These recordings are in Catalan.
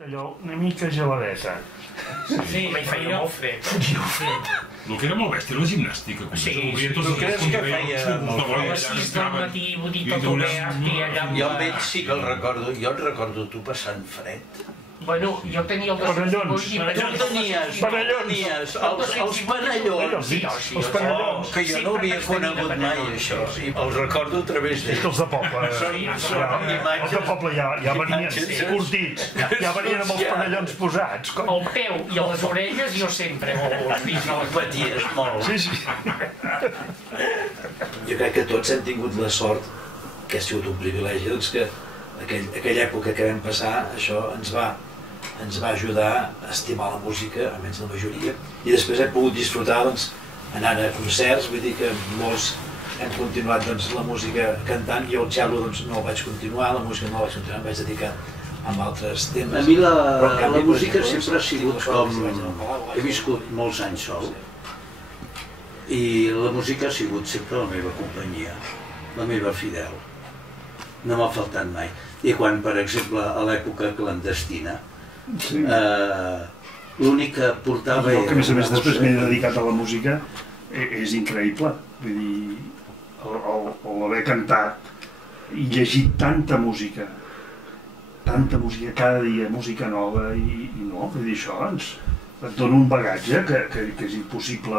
Allò una mica geladeta. Sí, me feia molt fred. El que era molt bèstia era la gimnàstica. Sí, tu creus que feia molt fred? A les 6 del matí, Budito Tobeasti, allà amb Jo amb ell sí que el recordo, jo et recordo tu passant fred. Bueno, jo tenia el Panellons. Tu tenies, els panellons, Els panellons. que jo no havia conegut mai això, i els recordo a través És d'ell. que els de poble, els de poble ja venien curtits, ja venien amb els panellons posats. al peu i a les orelles jo sempre els fills de les Paties molt. Sí, sí. Jo crec que tots hem tingut la sort, que ha sigut un privilegi, doncs que aquella època que vam passar, això ens va ajudar a estimar la música, almenys la majoria, i després hem pogut disfrutar anant a concerts, vull dir que molts hem continuat la música cantant. Jo el cello no el vaig continuar, la música no la vaig continuar, em vaig dedicar a altres temes. A mi la música sempre ha sigut com... He viscut molts anys sol i la música ha sigut sempre la meva companyia, la meva fidel. No m'ha faltat mai. I quan, per exemple, a l'època clandestina, l'únic que portava era... Que a més després m'he dedicat a la música és increïble. Vull dir, l'haver cantat i llegit tanta música cada dia, música nova, i no, vull dir, això et dona un bagatge que és impossible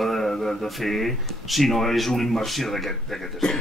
de fer si no és una immersió d'aquest estil.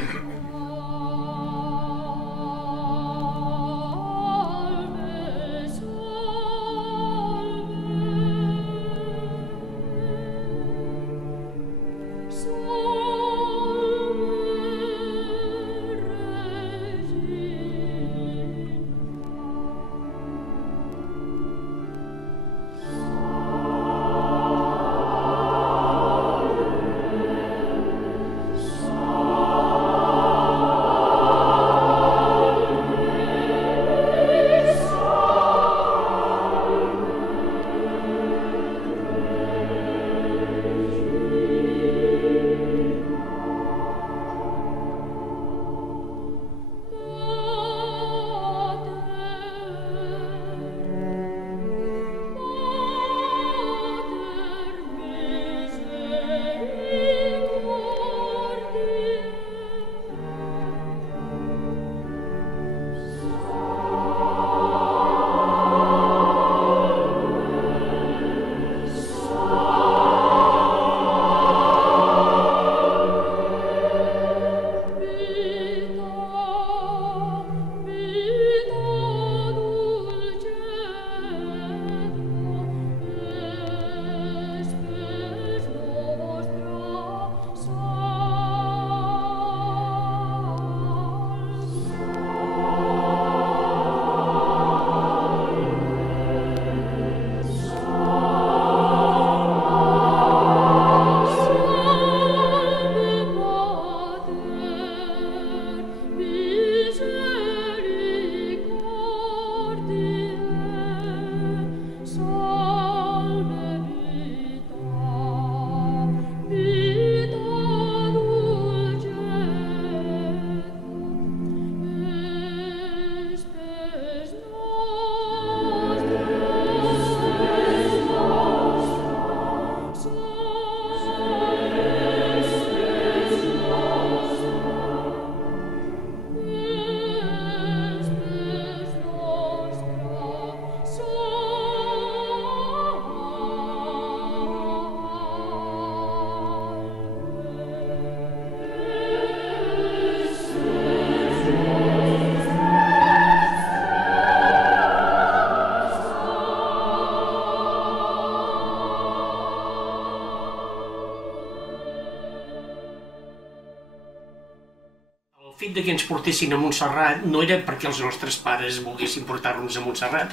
El fet que ens portessin a Montserrat no era perquè els nostres pares volguessin portar-nos a Montserrat,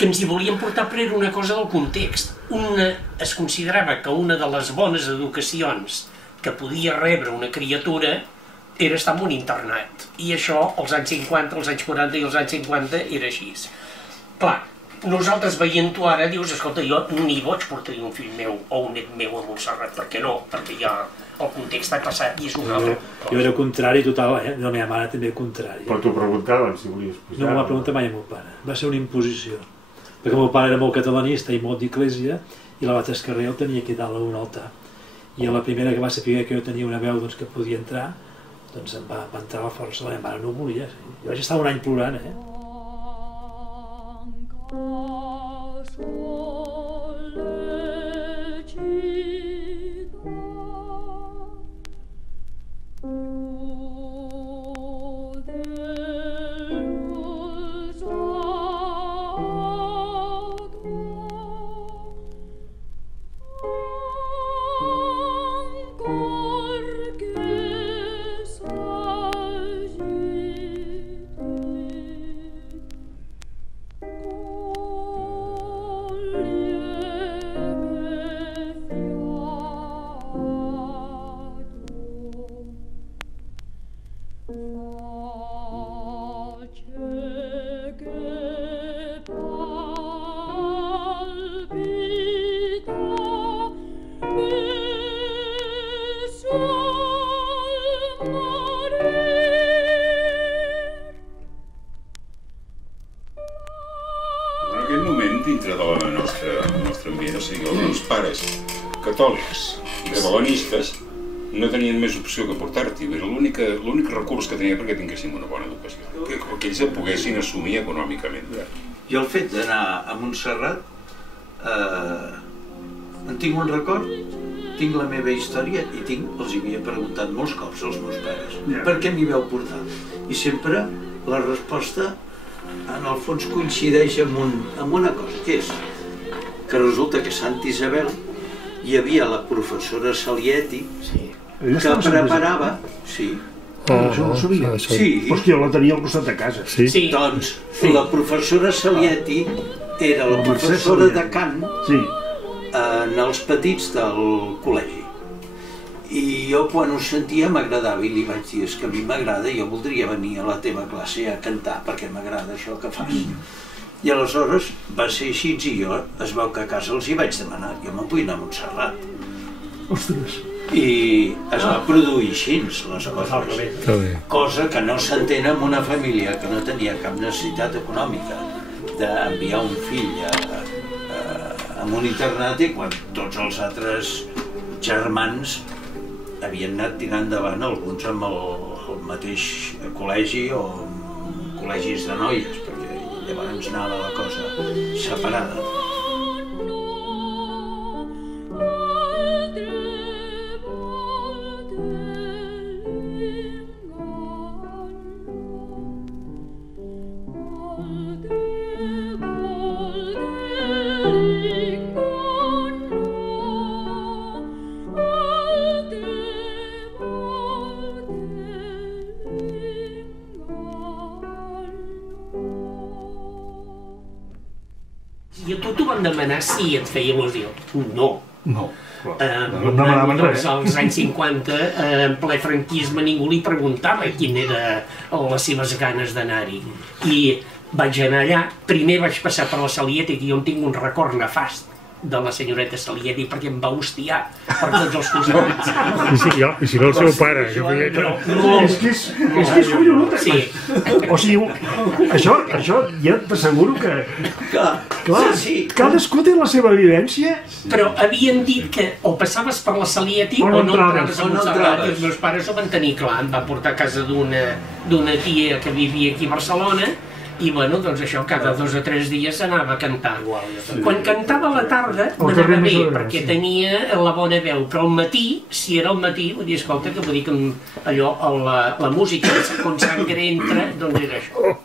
que ens hi volien portar però era una cosa del context. Es considerava que una de les bones educacions que podia rebre una criatura era estar en un internat. I això, als anys 50, als anys 40 i als anys 50, era així. Clar, nosaltres veient-ho ara, dius, escolta, jo ni boig portaria un fill meu o un net meu a Montserrat, per què no? Perquè ja el context ha passat i és una altra cosa. Jo era contrari total, la meva mare també contrari. Però t'ho preguntaven si volies pujar. No m'ho va preguntar mai el meu pare, va ser una imposició. perquè el meu pare era molt catalanista i molt d'Iglésia, i la Bates Carrer el tenia aquí dalt a un altar. I a la primera que va saber que jo tenia una veu doncs, que podia entrar, doncs em va entrar a la força, la meva mare no ho volia. Sí. Jo vaig estar un any plorant, dintre del nostre ambient, o sigui, els meus pares catòlics i catalanistes no tenien més opció que portar-t'hi, era l'únic recurs que tenia perquè tinguéssim una bona educació, que ells el poguessin assumir econòmicament. Jo el fet d'anar a Montserrat en tinc un record, tinc la meva història i els hi havia preguntat molts cops als meus pares per què m'hi vau portar, i sempre la resposta en el fons coincideix amb una cosa, que és que resulta que a Santa Isabel hi havia la professora Salietti que preparava... Sí. Això no ho sabia. Sí. Hòstia, jo la tenia al costat de casa. Doncs la professora Salietti era la professora de cant en els petits del col·legi. I jo quan ho sentia m'agradava i li vaig dir, és que a mi m'agrada, jo voldria venir a la teva classe a cantar perquè m'agrada això que fas. I aleshores va ser així i jo es veu que a casa els hi vaig demanar, jo me'n vull anar a Montserrat. Ostres! I es va produir així les coses, cosa que no s'entén en una família que no tenia cap necessitat econòmica d'enviar un fill a un internat i quan tots els altres germans havien anat tirant endavant, alguns amb el mateix col·legi o col·legis de noies, perquè llavors anava la cosa separada. I a tu t'ho van demanar si et feia il·lusió. No. No, no demanaven res. Als anys 50, en ple franquisme, ningú li preguntava quin era les seves ganes d'anar-hi. I vaig anar allà, primer vaig passar per la Salietti, que jo en tinc un record nefast de la senyoreta Salietti, perquè em va hostiar per tots els costats. I si no el seu pare, que feia... És que és collonut. O sigui, això ja t'asseguro que... Clar, cadascú té la seva vivència. Però havien dit que o passaves per la Salietti o no entraves a Montserrat, i els meus pares ho van tenir clar. Em va portar a casa d'una tia que vivia aquí a Barcelona, i bueno, doncs això, cada 2 o 3 dies anava a cantar. Quan cantava a la tarda m'anava bé, perquè tenia la bona veu, però al matí, si era al matí, vull dir, escolta, que vull dir que allò, la música, quan sangre entra, doncs era això.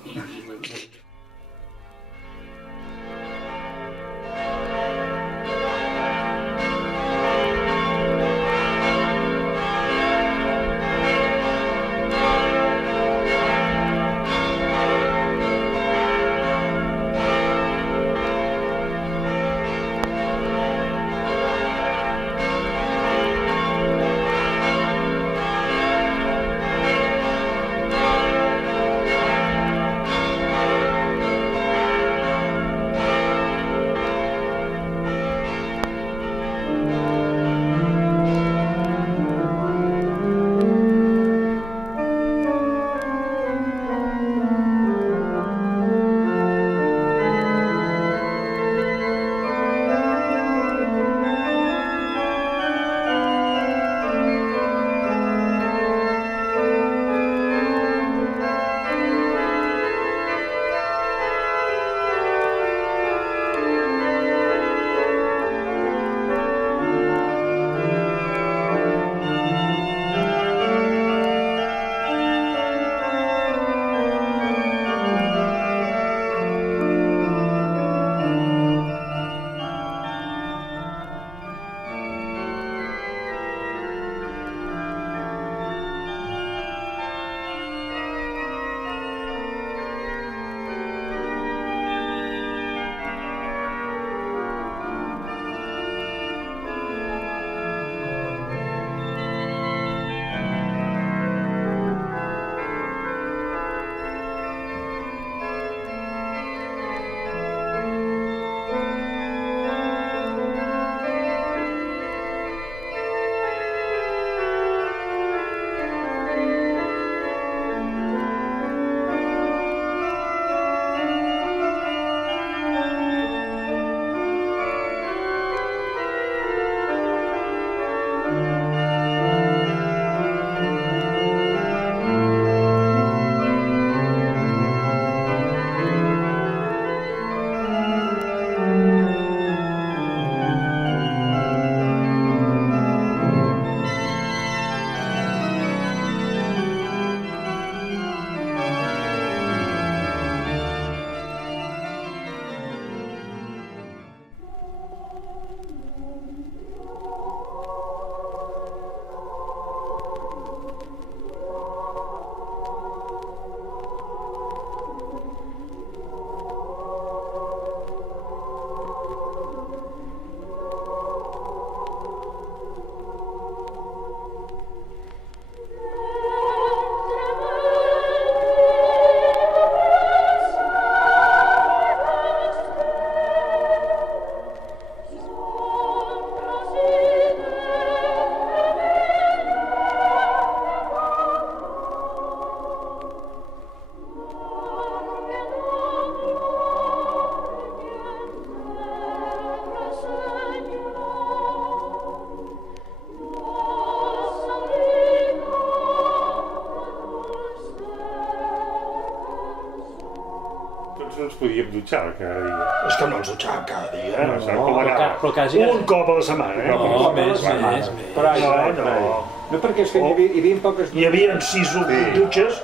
podíem dutxar cada dia. És que no ens dutxàvem cada dia. No, saps com anava? Però quasi... Un cop a la setmana, No, més. Però No. no, perquè és que hi havia poques... Hi havia 6 o 8 dutxes.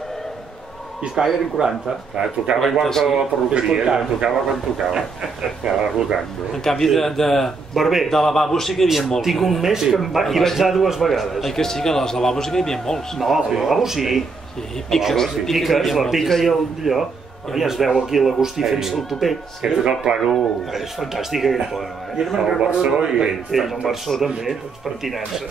I esclar, eren 40. Clar, tocava igual que la perruqueria, tocava quan tocava. Anava rotant, no? En canvi, de Barber, lavabos sí que hi havia molts. tinc un mes que hi vaig anar 2 vegades. Ai, que sí, que als lavabos sí que hi havia molts. No, al lavabo sí. Sí, piques. sí. Piques, la pica i el allò. Ja es veu aquí l'Agustí fent-se el tupé. Aquest és el plano... És fantàstic aquell plano, Jo no me'n El Barçó recordo... i ells. Ell, el Marçó també, tots pentinant-se.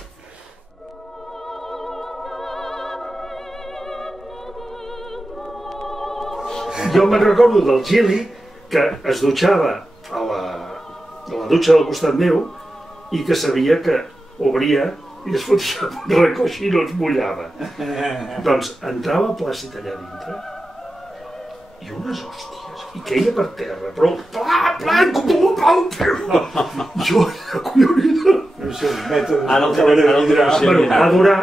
Jo me'n recordo del Gili, que es dutxava a la dutxa del costat meu i que sabia que obria i es fotia un recoix i no es mullava. Doncs entrava plàcid allà dintre i unes hòsties, i queia per terra, però com un pal, jo era collonida. Ara el trobaré. Bueno, va durar,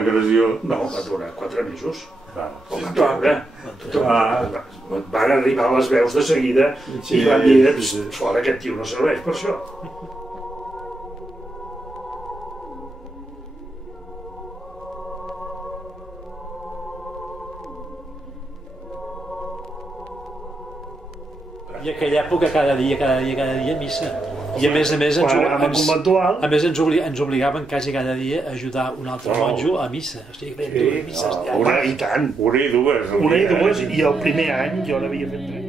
Agressió. no, va durar 4 mesos. Va. Van arribar les veus de seguida i van dir, fora, aquest tio no serveix per això. I aquella època cada dia missa. I a més Quan érem en conventual, ens obligaven quasi cada dia a ajudar un altre monjo a missa. O sigui, ben dues misses diàries. home, i tant. Una i dues. Una i dues, i el primer any jo n'havia fet 3.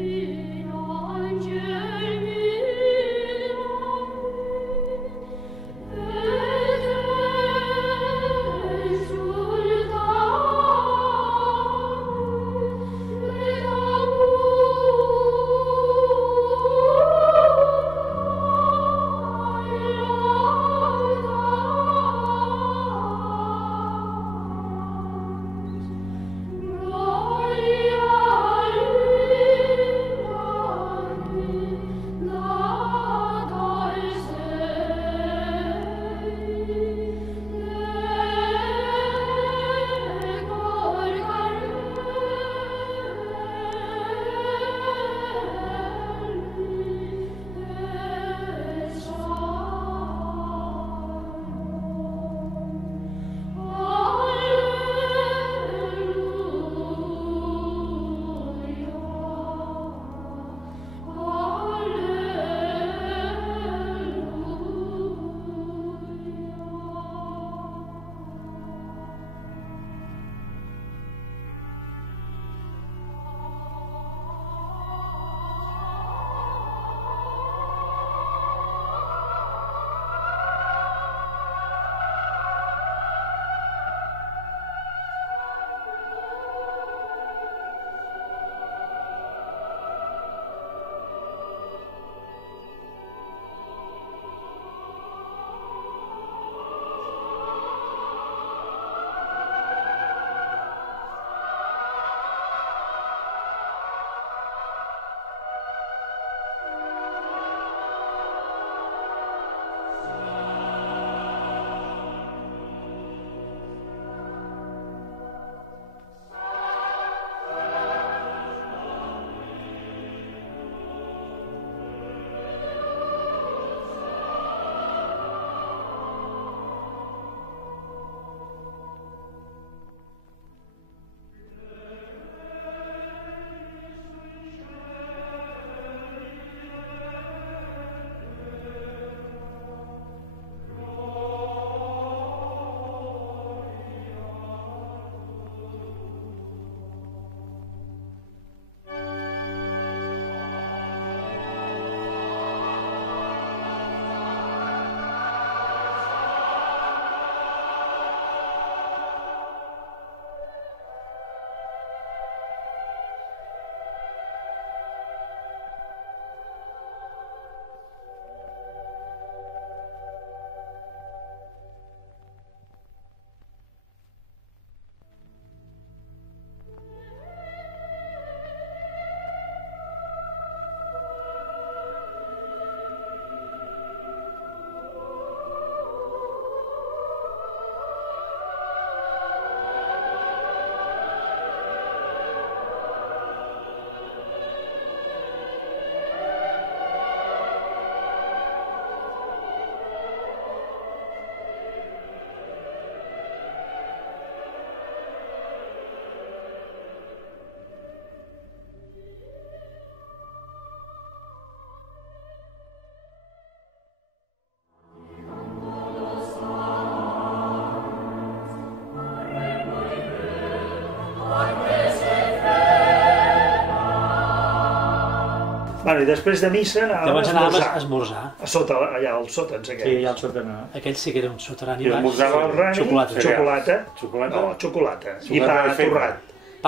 Bueno, i després de missa Llavors anàvem anàvem a a esmorzar. A sota, allà al sòtans aquells. Sí, ja el sotana. Aquell sí que era un soterrani I baix. esmorzàvem Xocolata. Xocolata. Xocolata? No, xocolata. I Xocolata pa de feta. torrat.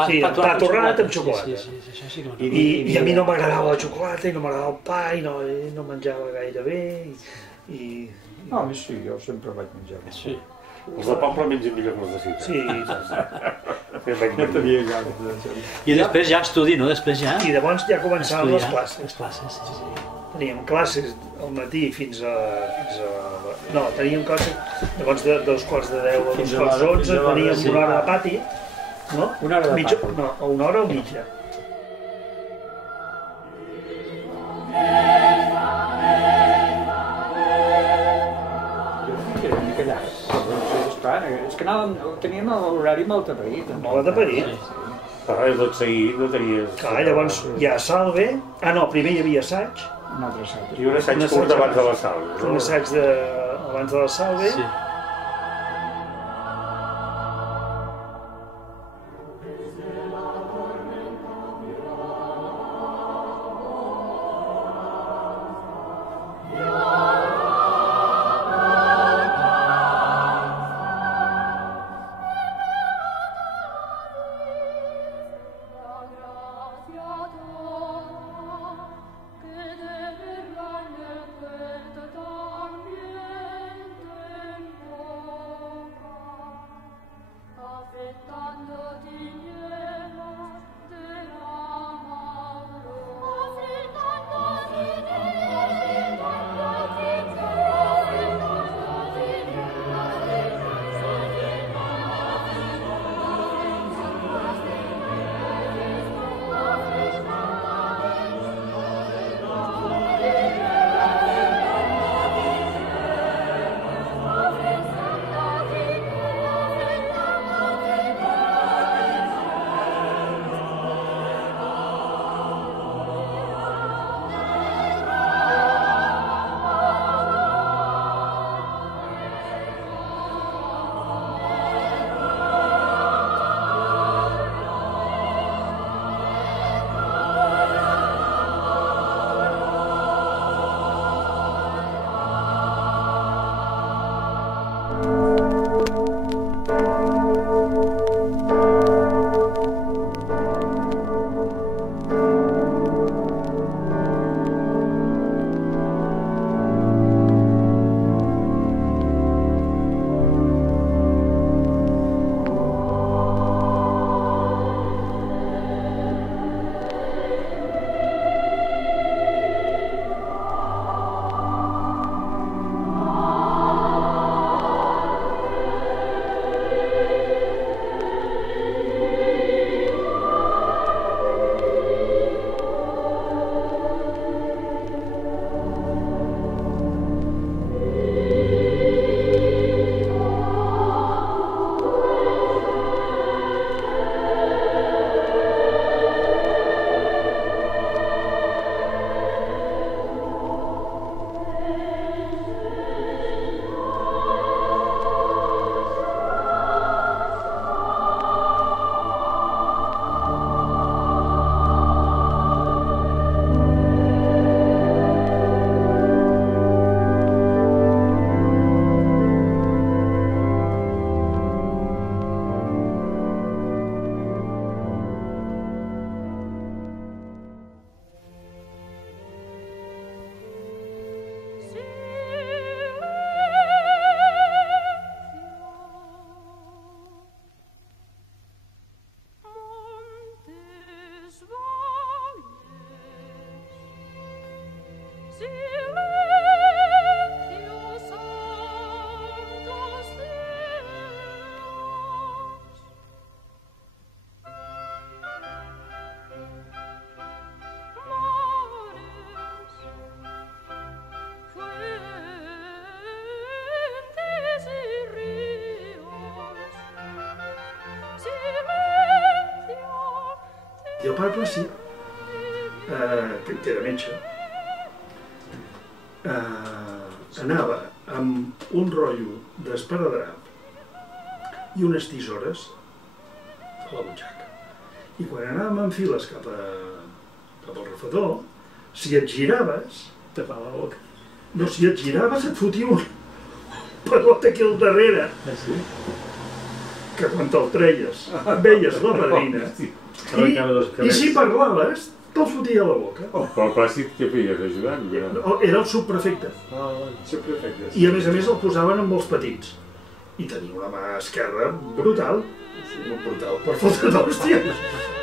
Sí, pa torrat amb xocolata. Sí, això sí que m'agrada. I a mi no m'agradava la xocolata i no m'agradava el pa i no menjava gaire bé. No, a mi sí, jo sempre vaig menjar. Sí. Els de poble mengen millor que els de ciutat. Sí. No tenia ganes. I després ja estudi, no? Després ja... I llavors ja començaven les classes. Les classes, sí. Teníem classes al matí fins a... No, teníem classes llavors de 2:45 a 2:11, teníem una hora de pati, no? Una hora de pati. No, una hora o mitja. Era una mica llarg. És que teníem l'horari molt atapeït. Molt atapeït. Però res, tot seguit no tenies... Clar, llavors hi ha salve... Ah, no, primer hi havia assaig. Un altre assaig. I un assaig curt abans de la salve, no? Un assaig abans de la salve. Sí. I el pare Plací, que era metge, anava amb un rotllo d'esparadrap i unes tisores a la butxaca. I quan anàvem en files cap al refredor, si et giraves, Tapar la boca. no, si et giraves et fotia un pedot aquí al darrere, que quan te'l treies veies la padrina, i si parlaves, te'l fotia a la boca. Però el plàstic què feies, ajudant? Era el subprefecte. Subprefecte. I a més el posaven amb els petits. I tenia una mà esquerra brutal, per fotre d'hòsties.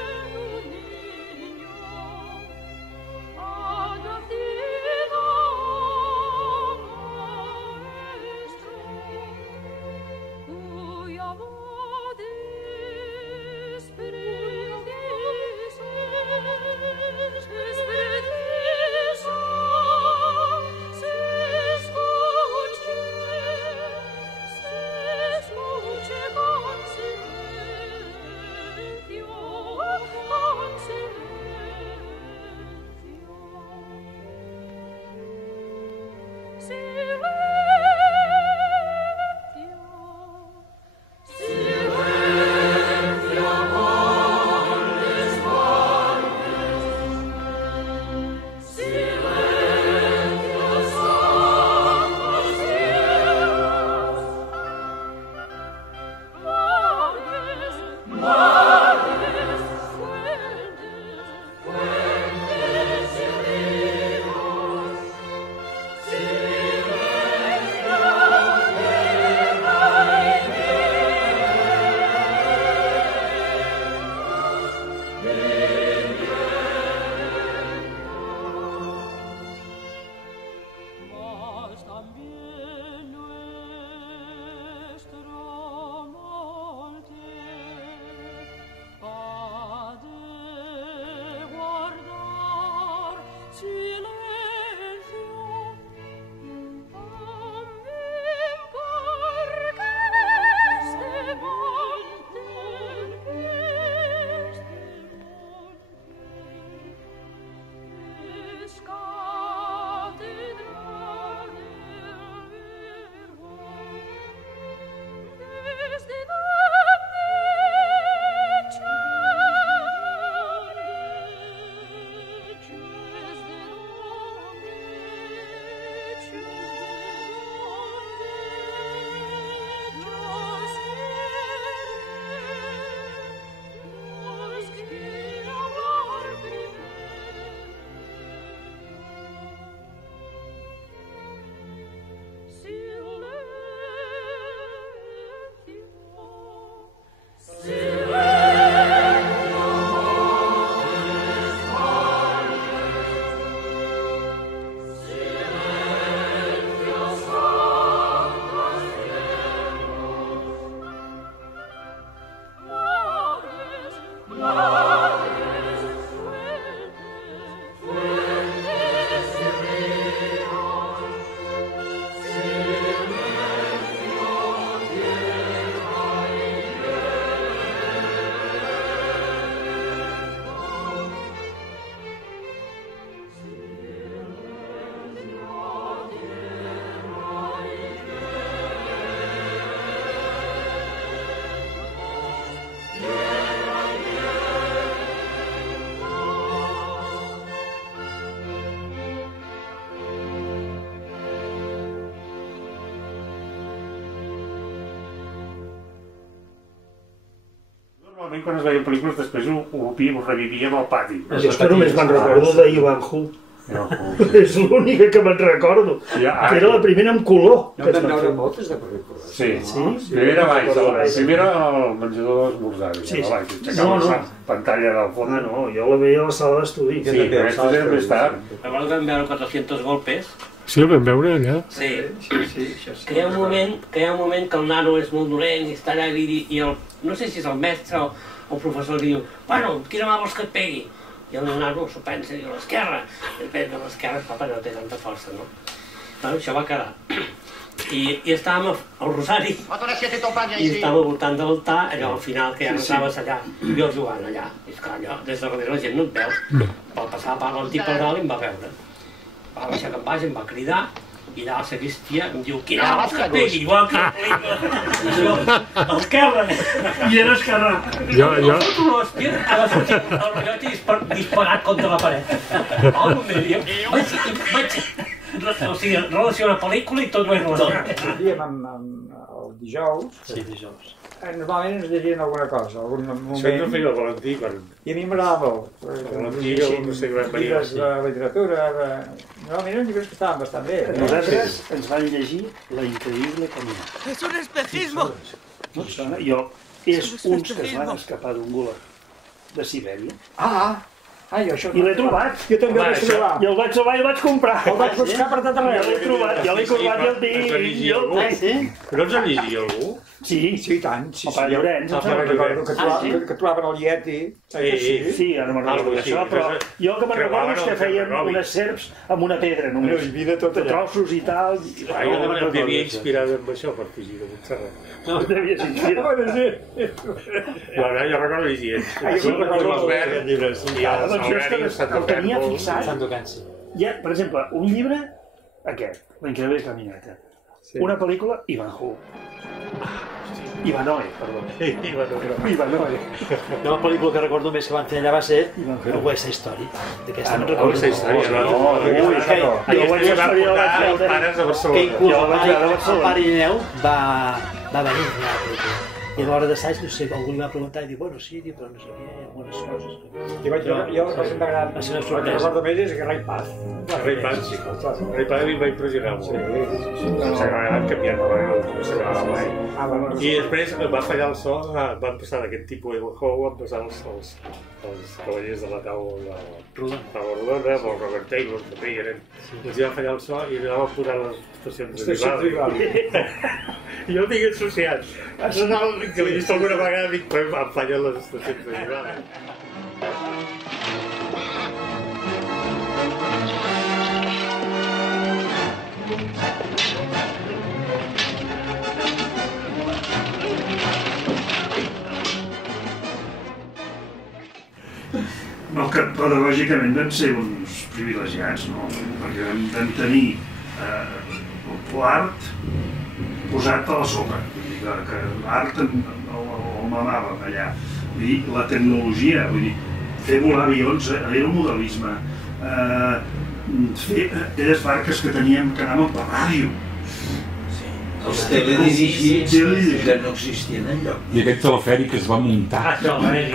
Normalment quan es veien pel·lícules després ho revivíem al pati. Jo és que només me'n recordo d'Ivanhoe. És l'única que me'n recordo. Que era la primera en color. No vam veure moltes de pel·lícules. Sí. Primera baix. Primera al menjador d'esmorzar. Aixecava la pantalla del fons. No, jo la veia a la sala d'estudi. Sí, aquesta era més tard. Abans vam veure 400 golpes. Sí, el vam veure allà. Sí. Que hi ha un moment que el nano és molt dolent i està allà i el, no sé si és el mestre o el professor diu, bueno, quina mà vols que et pegui? I el nano s'ho pensa i diu, a l'esquerra. I pensa, a l'esquerra, papa, no té tanta força, no? Bueno, això va quedar. I estàvem al Rosari i estàvem voltant de l'altar, allò al final que ja no estaves allà, i jo jugant allà. I esclar, allò, des de darrere la gent no et veu. Va passar per l'antic per dalt i em va veure. Va baixar cap baix, em va cridar I allà la sagristia em diu que no, que pegui, igual que el Carra. I era Esquerrà. Jo foto l'hòstia, que va sortir el rellotge disparat contra la paret. Vaig relacionar pel·lícula i tot ho he relacionat. Diem el dijous. Sí, dijous. Normalment ens llegien alguna cosa, algun moment. Això ens ho feia el Valentí, quan... I a mi m'agradava molt. El Valentí, no sé què va venir. Llibres de literatura, normalment eren llibres que estaven bastant bé. Nosaltres ens van llegir La increïble caminata. És un espejismo! No et sona? És uns que es van escapar d'un gulag de Sibèria. Jo això... I l'he trobat. Jo també el vaig trobar. I el vaig trobar i el vaig comprar. El vaig buscar per tot arreu. Jo l'he trobat, jo l'he trobat i el tinc. Però ens en llegia algú? Sí, i tant. El Pare Llorenç. Que trobaven el Yeti. Sí, ara me'n recordo d'això, però jo que me'n recordo és que feien unes serps amb una pedra només. De trossos i tal. Jo em devia inspirar amb això per fugir de Montserrat. No, et devies inspirar. Jo recordo llegir. Jo recordo els llibres. El tenia fixat. Per exemple, un llibre, aquest, La increïble caminata. Una pel·lícula, Ivanhoe. Ivanoe, perdó. Ivanoe. La pel·lícula que recordo més que van fer allà va ser el West Side Story. D'aquesta me'n recordo. West Side Story, Aquesta va portar els pares a Barcelona. El pare Irineu va venir a la pel·lícula. I a l'hora d'assaig, no sé, algú li va preguntar i diu, bueno, sí, però no sé què, hi ha algunes coses. Jo va ser m'agrada, el que recordo més és que Ray Paz. Ray Paz, sí. Ray Paz a mi em va impressionar molt. S'ha canviat no s'agradava mai. I després va fallar el so, van passar d'aquest tipus Ivanhoe, van passar els cavallers de la taula rodona, amb el Robert Taylor, també hi eren. Els va fallar el so i anava a posar les estacions de Vivaldi. Jo ho tinc associat. Que l'he vist alguna vegada, dic, però em fallen les estacions de Vivaldi. No, que pedagògicament vam ser uns privilegiats, no? Perquè vam tenir l'art posat a la sopa. Vull dir que l'art el mamàvem allà. Vull dir, la tecnologia, vull dir, fer volar avions, aeromodelisme, fer aquelles barques que teníem, que anàvem per ràdio. Els teledirigits que no existien enlloc. I aquest telefèric que es va muntar, que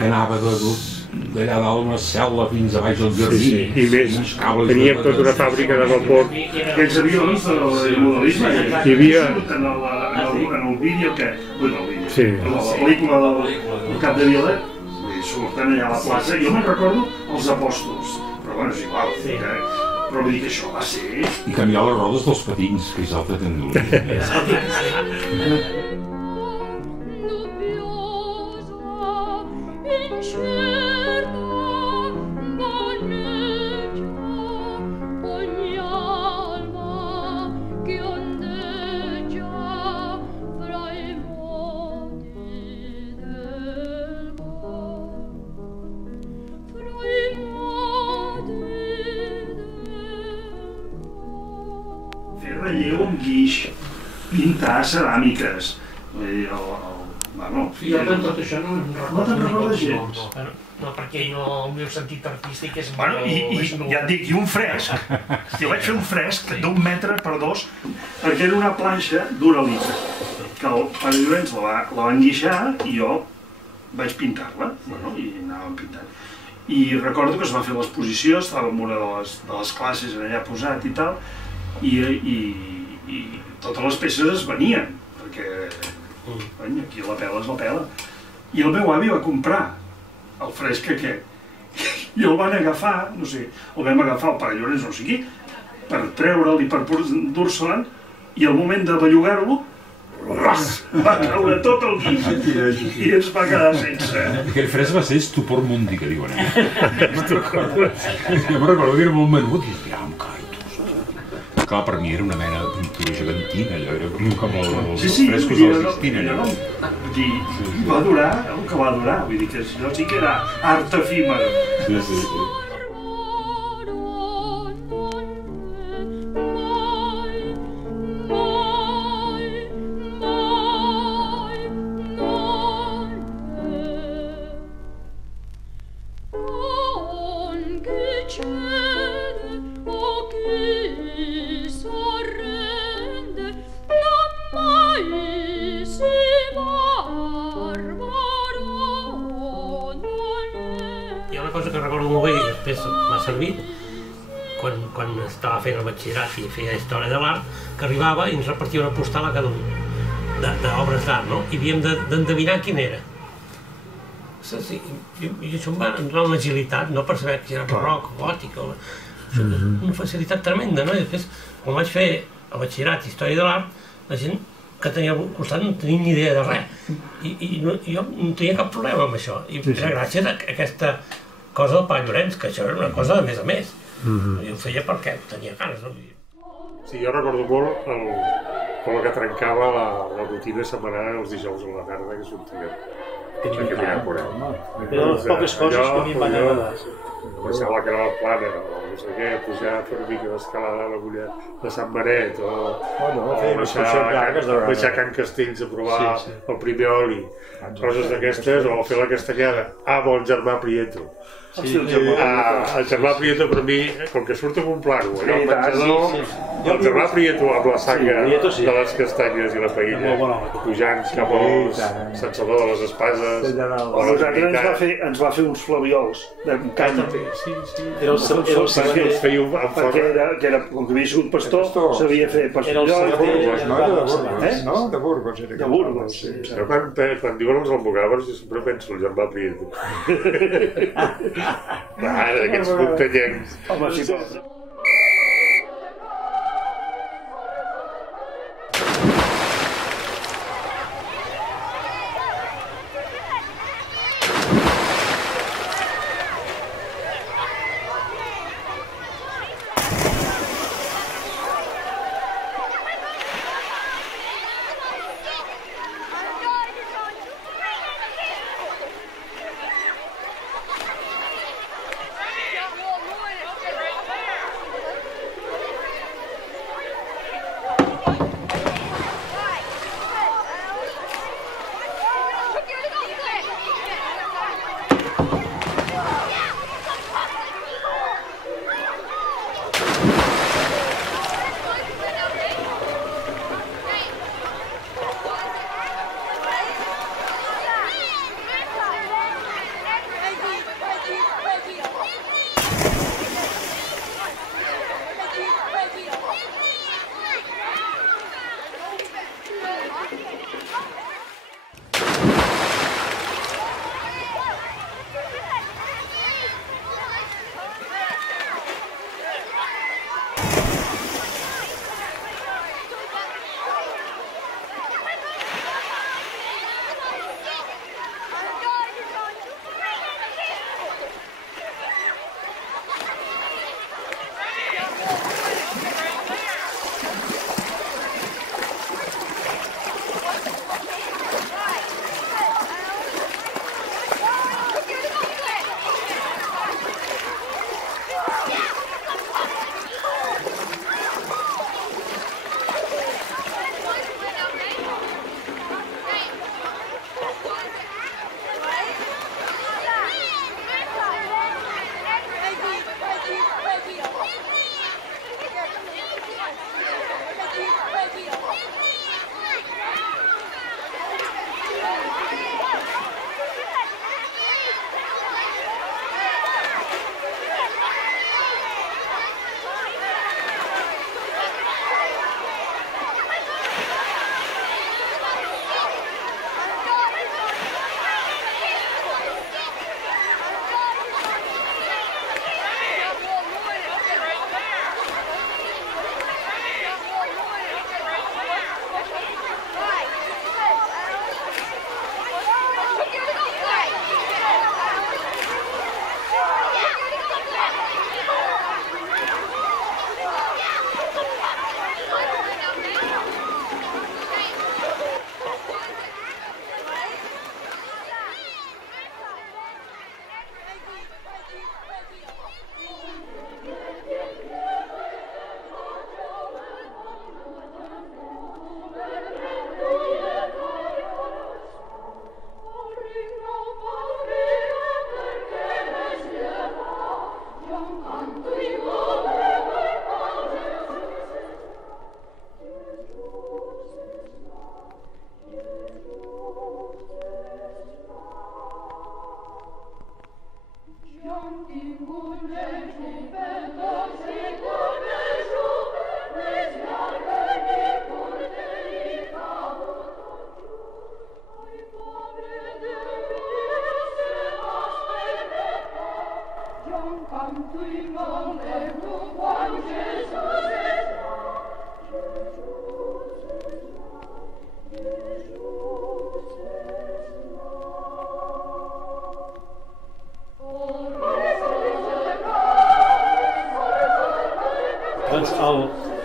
anava d'allà dalt una cel·la fins a baix del jardí. I més, teníem tota una fàbrica de vapor. Aquests avions de l'aeromodelisme hi havia en el vídeo que... Bueno, el vídeo. En la pel·lícula del Cap de Vila, surten allà a la plaça. Jo me'n recordo els apòstols, però bueno, és igual. Però vull dir que això va ser... I canviar les rodes dels patins, que és altra tecnologia. Relleu amb guix, pintar ceràmiques, bueno... Jo de tot això no te'n recordes gens. No, perquè el meu sentit artístic és... Bueno, i ja et dic, i un fresc. Jo vaig fer un fresc d'1 metre per 2, perquè era una planxa d'una litre, que el Pare Llorenç la va enguixar i jo vaig pintar-la, bueno, i anàvem pintant. I recordo que es va fer l'exposició, estava en una de les classes allà posat i tal, i totes les peces es venien, perquè aquí la pela és la pela. I el meu avi va comprar el fresc aquest i el van agafar, no sé, el vam agafar el Pare Llorenç, no sé qui, per treure'l i per dur-se'l, i al moment de bellugar-lo va caure tot el guix i ens va quedar sense. Aquell fresc va ser estupor mundi, que diuen. Jo me'n recordo que era molt menut i ja em caig. Clar, per mi era una mena de pintura gegantina, allò era com els frescos de la Sistina. Va durar el que va durar, vull dir que això sí que era art efímer. quan estava fent el batxillerat i feia història de l'art, que arribava i ens repartia una postal a cada un d'obres d'art, no? I havíem d'endevinar quin era. I això em va donar una agilitat, no per saber si era barroc, gòtic, una facilitat tremenda, no? I després, quan vaig fer el batxillerat i història de l'art, la gent que tenia al costat no tenia ni idea de res. I jo no tenia cap problema amb això. I era gràcies a aquesta cosa del Pare Llorenç, que això era una cosa de més a més. I ho feia perquè tenia ganes. Sí, jo recordo molt com el que trencava la rutina setmanal els dijous a la tarda, que sortia a caminar por ahí. Era les poques coses que a mi em van agradar. Em sembla que era el Plana, o no sé què, pujar a fer una mica d'escalada a l'agulla de Sant Benet, o baixar a Can Castells a provar el primer oli, coses d'aquestes, o fer la castanyada amb el germà Prieto. El germà Prieto per mi, com que surt amb un plano allò al menjador, el germà Prieto amb la sanga de les castanyes i la paella, pujant cap al sensador de les espases, o nosaltres ens va fer uns flaviols de canya. Era el feia amb forma. Perquè com que havia sigut pastor, sabia fer pastoriols. No? De Burgos. De Burgos, sí. Però quan diuen els almogàvers, jo sempre penso el germà Prieto. D'aquests muntanyencs. Home, sí,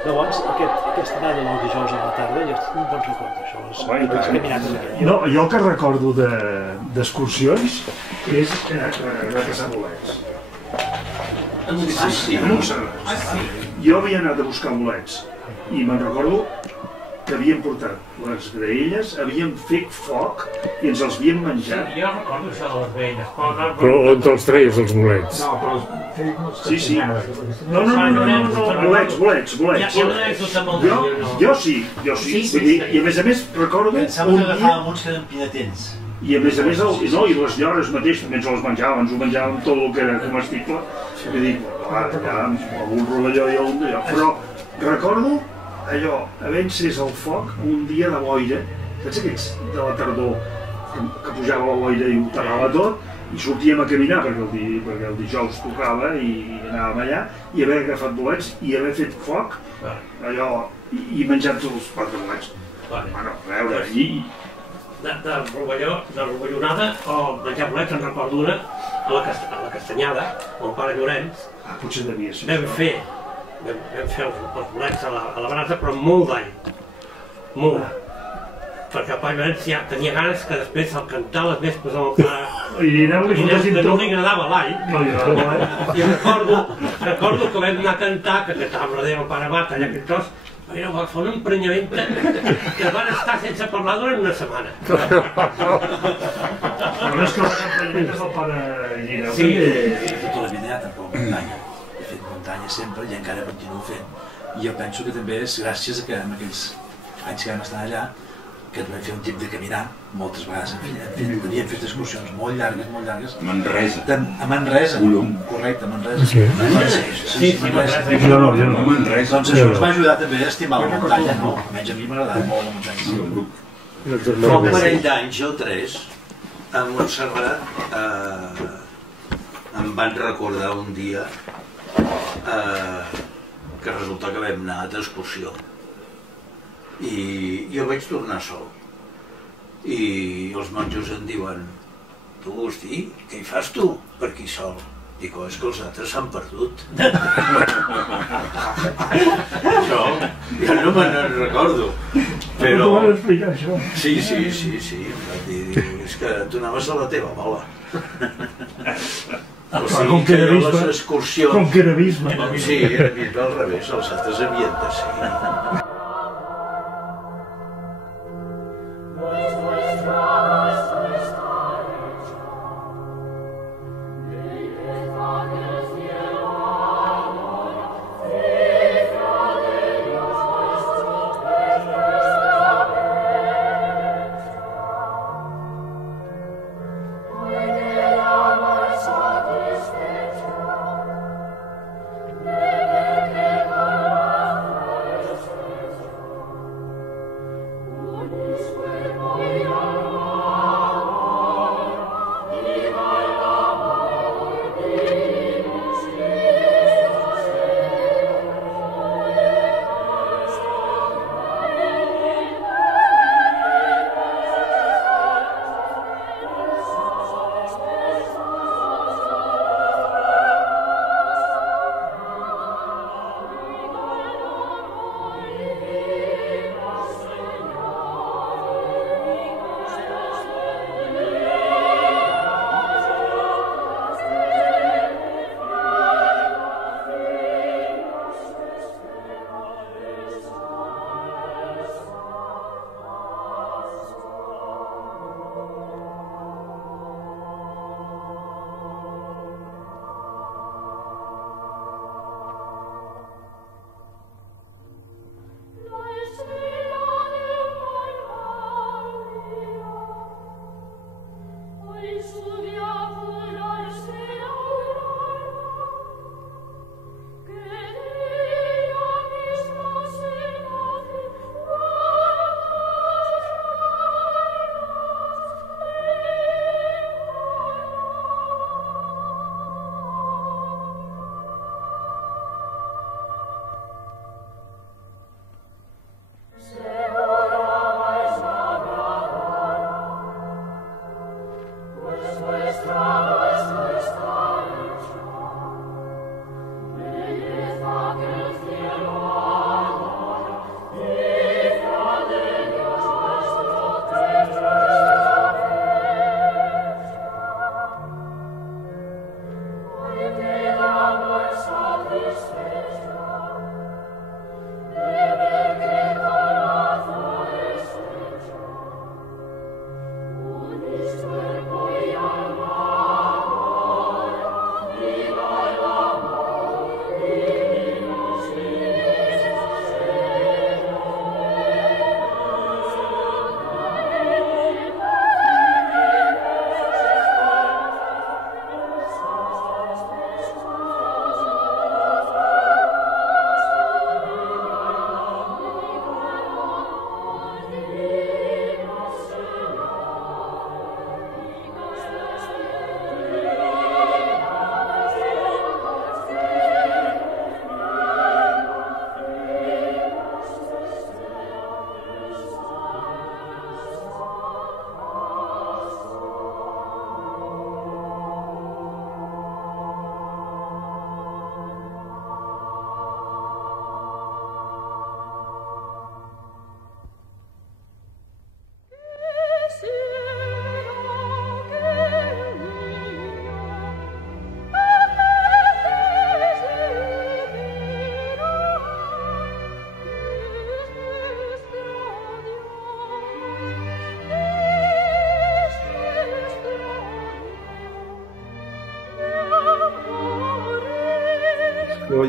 Llavors, aquesta anada del dijous a la tarda, jo estic un bon record d'això. Vaig caminar tot aquell. No, jo el que recordo d'excursions és a caçar bolets. A Montserrat. Jo havia anat a buscar bolets i me'n recordo que havien portat les graelles, havien fet foc i ens els havien menjat. Jo recordo això de les graelles. Però on te'ls treies, els bolets? No, però... Sí. No, bolets. Jo sí. Vull dir, i a més recordo pensava que agafàvem uns que eren pinatents. I a més, i les llores mateix també ens les menjàvem, ens ho menjàvem tot el que era comestible. I dic, allà, algun rovelló i algun d'allò. Però recordo allò, havent encès el foc un dia de boira, saps aquests de la tardor que pujava la boira i ho tapava tot, i sortíem a caminar perquè el dijous tocava i anàvem allà, i haver agafat bolets i haver fet foc, allò, i menjant els 4 bolets. Bueno, a veure, de rovellonada o menjar bolets, en recordo una a la Castanyada, amb el pare Llorenç. Potser devia ser. Vam fer els bolets a la brasa, però molt d'all. Molt. Perquè el pare Llorenç ja tenia ganes que després al cantar les vespres amb el pare que no li agradava l'all. I recordo que vam anar a cantar, que cantava darrere el pare Mata, allà aquest tros, però va fer un emprenyament que van estar sense parlar durant una setmana. Però és que l'emprenyament és del pare Llina. Sí, he fet tota la vida a muntanya. He fet muntanya sempre i encara continuo fent. I jo penso que també és gràcies a que en aquells anys que vam estar allà que vam fer un tip de caminar, moltes vegades havíem fet excursions molt llargues. A Manresa. A Manresa, correcte, a Manresa. Sí, Manresa. Jo no. Manresa. Doncs això ens va ajudar també a estimar la muntanya, no? Almenys a mi m'agradava molt la muntanya. Fa un parell d'anys o 3, a Montserrat em van recordar un dia que resulta que vam anar d'excursió. I jo vaig tornar sol. I els monjos em diuen: tu, Agustí, què hi fas tu per aquí sol? Dic, és que els altres s'han perdut. Això, jo no me'n recordo. Però... No m'han explicat això. Sí. Em van dir, és que tu anaves a la teva bola. O sigui, que jo les excursions... Com que era bisbe. Sí, era bisbe al revés, els altres havien de ser.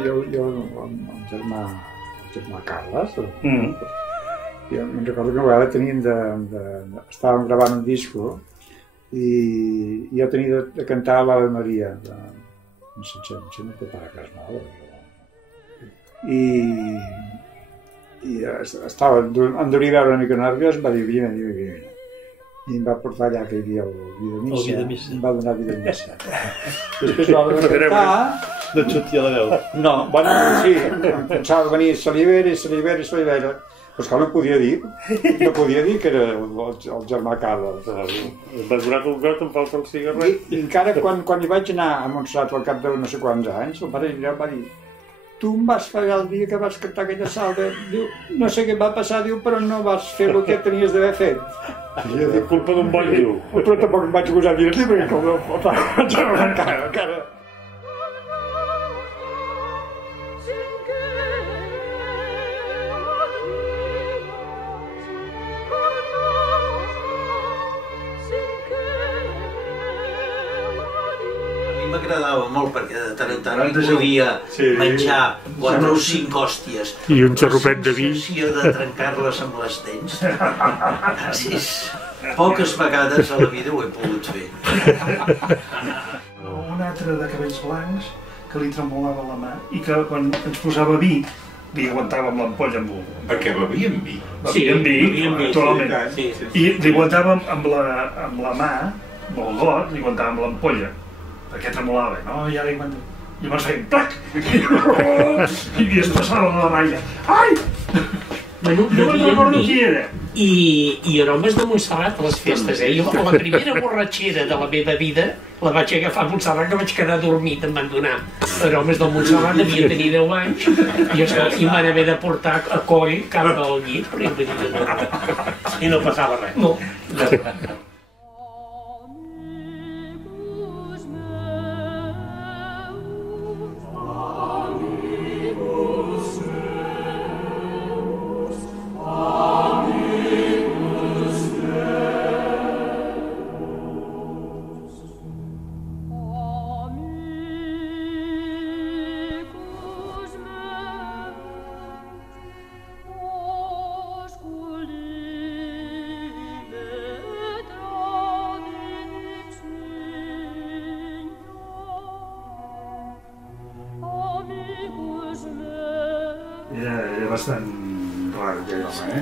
el germà Carles, jo me'n recordo que una vegada estàvem gravant un disco i jo tenia de cantar l'Ave Maria no sé no té para cas mal i estava em devia veure una mica nerviós, em va dir vine i em va portar allà que hi havia el Vida Missa, em va donar Vida Missa. Després va haver de cantar... No et sortia la veu. No, bueno, sí, em pensava venir Salivera, però és que no podia dir que era el germà Carles. Em vas donar un got, em falta el cigarret. I encara quan hi vaig anar a Montserrat al cap de no sé quants anys, el pare em va dir tu em vas pagar el dia que vas cantar aquella salva, diu, no sé què va passar, diu, però no vas fer el que tenies d'haver fet. I jo dic, culpa d'un bon diu. Però tampoc em vaig gosar dir-li, perquè com el pare encara. M'agradava molt perquè de tant en tant hi podia menjar 4 o 5 hòsties i un xarrupet de vi sense de trencar-les amb les dents. Poques vegades a la vida ho he pogut fer. Un altre de cabells blancs que li tremolava la mà i que quan ens posava vi li aguantava amb l'ampolla amb un. Perquè bevien vi. Bevien vi, naturalment. I li aguantava amb la mà, amb el got, li aguantava amb l'ampolla. Perquè tremolava, no? I ara llavors feia plac! I es passava la ratlla. Ai! No me'n recordo qui era. I aromes de Montserrat a les festes, Jo la primera borratxera de la meva vida la vaig agafar a Montserrat, que vaig quedar dormit, em van donar aromes del Montserrat, devia tenir 10 anys, i em van haver de portar a coll cap al llit, i no passava res. No. Era bastant raro aquell home,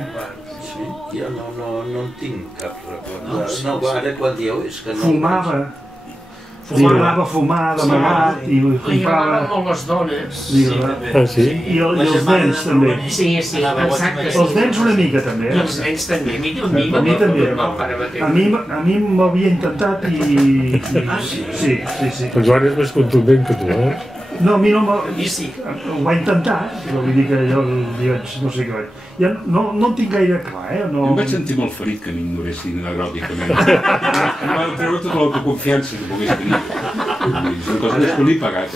Sí, jo no en tinc cap record. No, ara quan dieu és que no... Fumava. Fumava d'amagat i li agradaven molt les dones. I els nens també. Sí, exacte. Els nens una mica també. I els nens també. A mi també. A mi m'havia intentat i... Sí. El Joan és més contundent que tu, No, a mi no ho va intentar, però vull dir que jo no sé què vaig... Ja no en tinc gaire clar, Em vaig sentir molt ferit que m'ignoressin eròticament. Em va treure tota l'autoconfiança que pogués tenir. Són coses que no he pagat,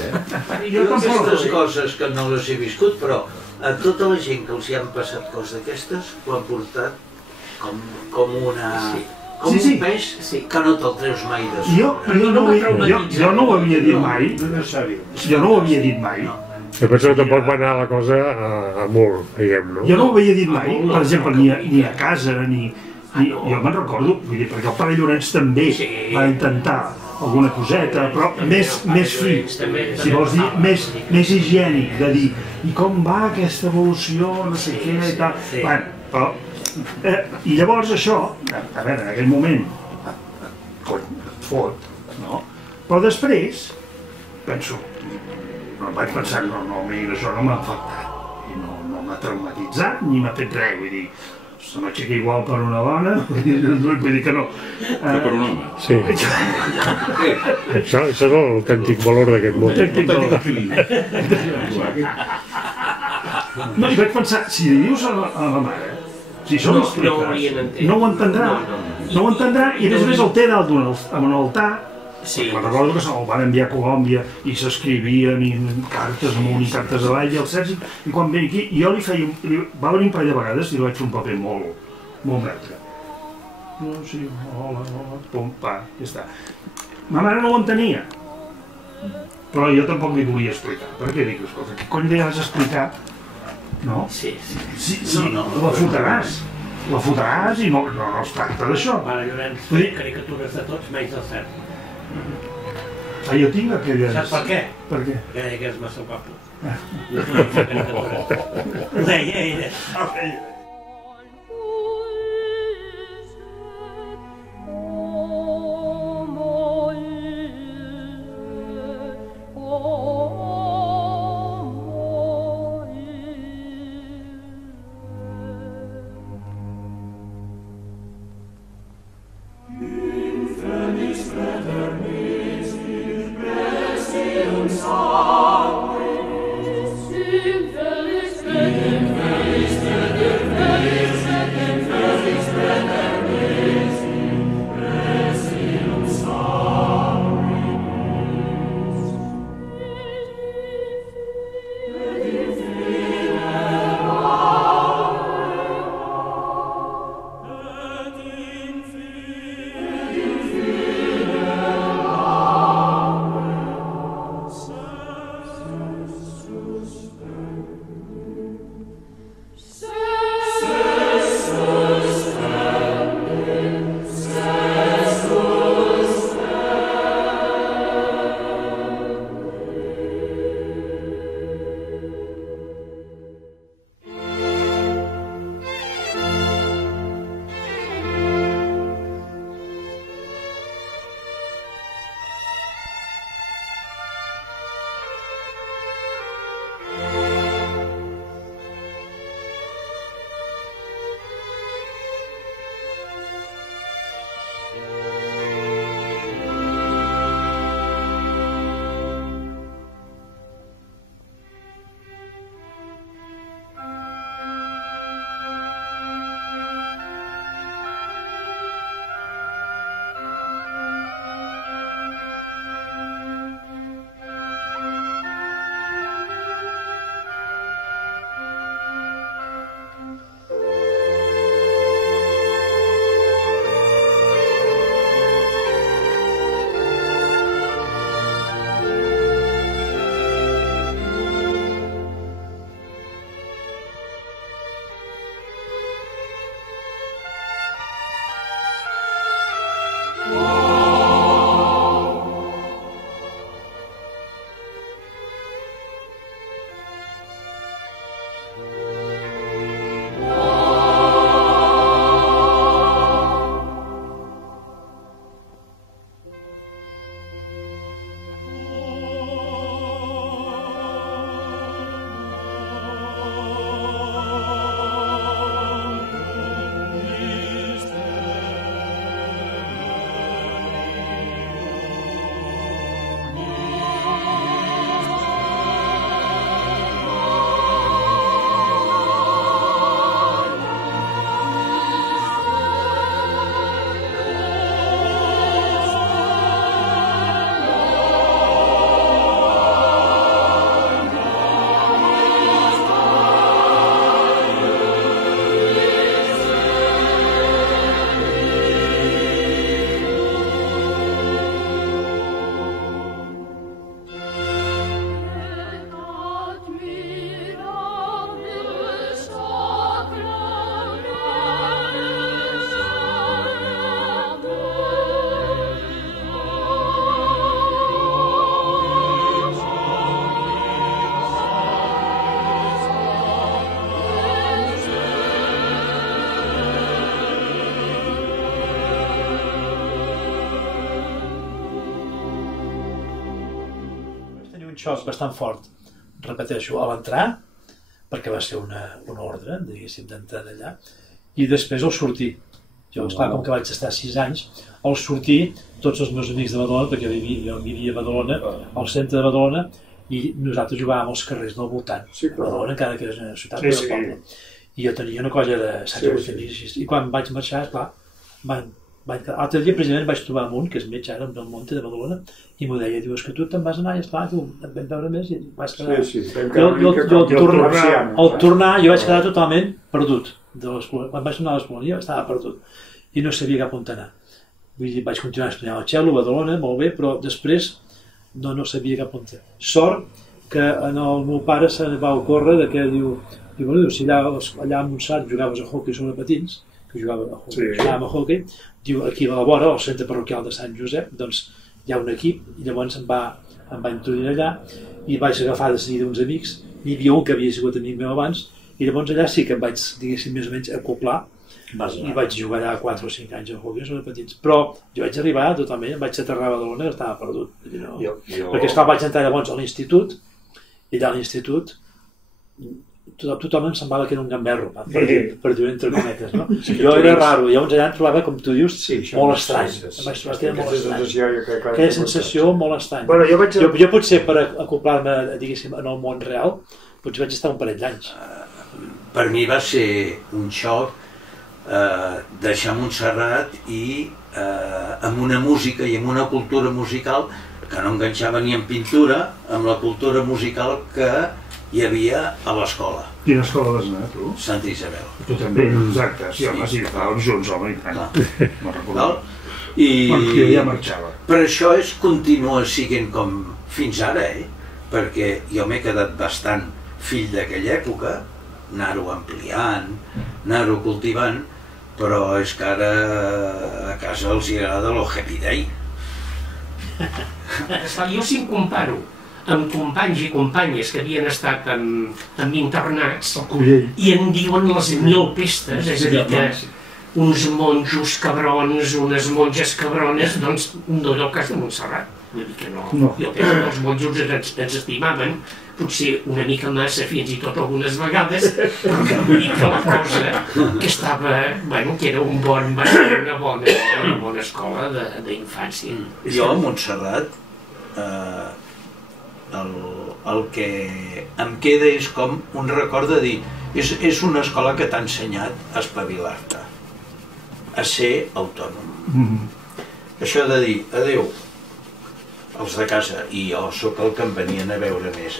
Jo aquestes coses que no les he viscut, però a tota la gent que els hi han passat coses d'aquestes ho han portat com una... Com un peix que no te'l treus mai de sobre. Jo no ho havia dit mai. Jo no ho havia dit mai. Jo penso que tampoc va anar la cosa a molt, diguem, no? Jo no ho havia dit mai, per exemple, ni a casa, ni... Jo me'n recordo, vull dir, perquè el pare Llorenç també va intentar alguna coseta, però més fi, si vols dir, més higiènic, de dir, i com va aquesta evolució, no sé què i tal... Però... I llavors això, a veure, en aquell moment, cony, et fot, no? Però després, penso, vaig pensar, no, a mi això no m'ha afectat, i no m'ha traumatitzat, ni m'ha fet res, vull dir, se m'aixeca igual per una dona, vull dir que no. Que per un home? Sí. Això és l'autèntic valor d'aquest món. No, i vaig pensar, si li dius a la mare, si això ho expliques, no ho entendrà, i a més el té dalt en un altar. Me'n recordo que se'l van enviar a Colòmbia i s'escrivien cartes amunt i cartes avall, i el Sergi, i quan ve aquí, jo li feia, va venir un parell de vegades i li vaig fer un paper molt neutre. No, sí, hola, pum, pa, ja està. Ma mare no ho entenia. Però jo tampoc li volia explicar. Per què dic, escolta, què cony li has explicat? No? Sí. Sí, la fotràs. La fotràs i no es tracta d'això. Mare Llorenç, fer caricatures de tots menys del cert. Jo tinc aquelles... Saps per què? Per què? Que deia que és massa guapo. No podia fer caricatures. Ho deia ella. xoc bastant fort, repeteixo, a l'entrar, perquè va ser una ordre, diguéssim, d'entrar allà, i després al sortir. Jo, esclar, com que vaig estar 6 anys, al sortir, tots els meus amics de Badalona, perquè jo vivia a Badalona, al centre de Badalona, i nosaltres jugàvem als carrers del voltant. Sí, Badalona, encara que és una ciutat, però un poble. I jo tenia una colla de 7 o 8 amics, i quan vaig marxar, esclar, l'altre dia precisament vaig trobar un que és metge ara del Monte de Badalona i m'ho deia, diu, és que tu te'n vas anar i esclar, tu et vam veure més i vas quedar... Al tornar jo vaig quedar totalment perdut. Quan vaig tornar a l'Espolonia estava perdut i no sabia cap on anar. Vull dir, vaig continuar estudiant al cello, a Badalona, molt bé, però després no sabia cap on. Sort que el meu pare se va ocórrer que diu, si allà a Montsant jugaves a hoquei sobre patins, que jugàvem a hoquei, diu, aquí a la vora, al centre parroquial de Sant Josep, doncs hi ha un equip, i llavors em va introduir allà, i vaig agafar de seguida uns amics, hi havia un que havia sigut amic meu abans, i llavors allà sí que em vaig, diguéssim, més o menys acoplar, i vaig jugar allà 4 o 5 anys a hoquei sobre patins. Però jo vaig arribar totalment, em vaig aterrar a Badalona i estava perdut. Perquè vaig entrar llavors a l'institut, i allà a l'institut tothom em semblava que era un gamberro, per dir-ho entre cometes, no? Jo era raro, llavors allà em trobava, com tu dius, molt estrany. Em vaig trobar que era molt estrany. Aquella sensació molt estrany. Jo potser per acoplar-me, diguéssim, en el món real, potser vaig estar un parell d'anys. Per mi va ser un xoc deixar Montserrat i amb una música i amb una cultura musical que no enganxava ni en pintura, amb la cultura musical que hi havia a l'escola. Quina escola vas anar, tu? Santa Isabel. Tu també? Exacte, sí, home, sí, estàvem junts, home, i tant. Me'n recordo. Perquè ja marxava. Per això continua sent com fins ara, perquè jo m'he quedat bastant fill d'aquella època, anar-ho ampliant, anar-ho cultivant, però és que ara a casa els agrada el Happy Day. Jo si em comparo amb companys i companyes que havien estat en internats i en diuen les 1000 pestes, és a dir que uns monjos cabrons, unes monges cabrones, doncs no era el cas de Montserrat. Vull dir que no. Jo penso que els monjos ens estimaven, potser una mica massa fins i tot algunes vegades, però que vull dir que la cosa que estava, bueno, que era una bona escola d'infància. Jo a Montserrat el que em queda és com un record de dir, és una escola que t'ha ensenyat a espavilar-te, a ser autònom. Això de dir, adeu, els de casa, i jo sóc el que em venien a veure més,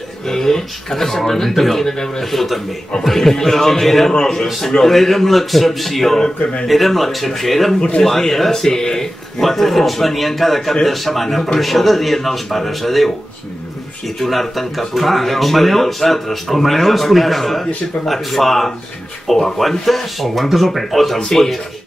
cada setmana et venien a veure tu també. Però érem l'excepció, érem 4 que ens venien cada cap de setmana, però això de dir als pares adeu i tornar-te'n cap a una direcció i els altres tornar cap a casa et fa o aguantes o petes o t'enfonses.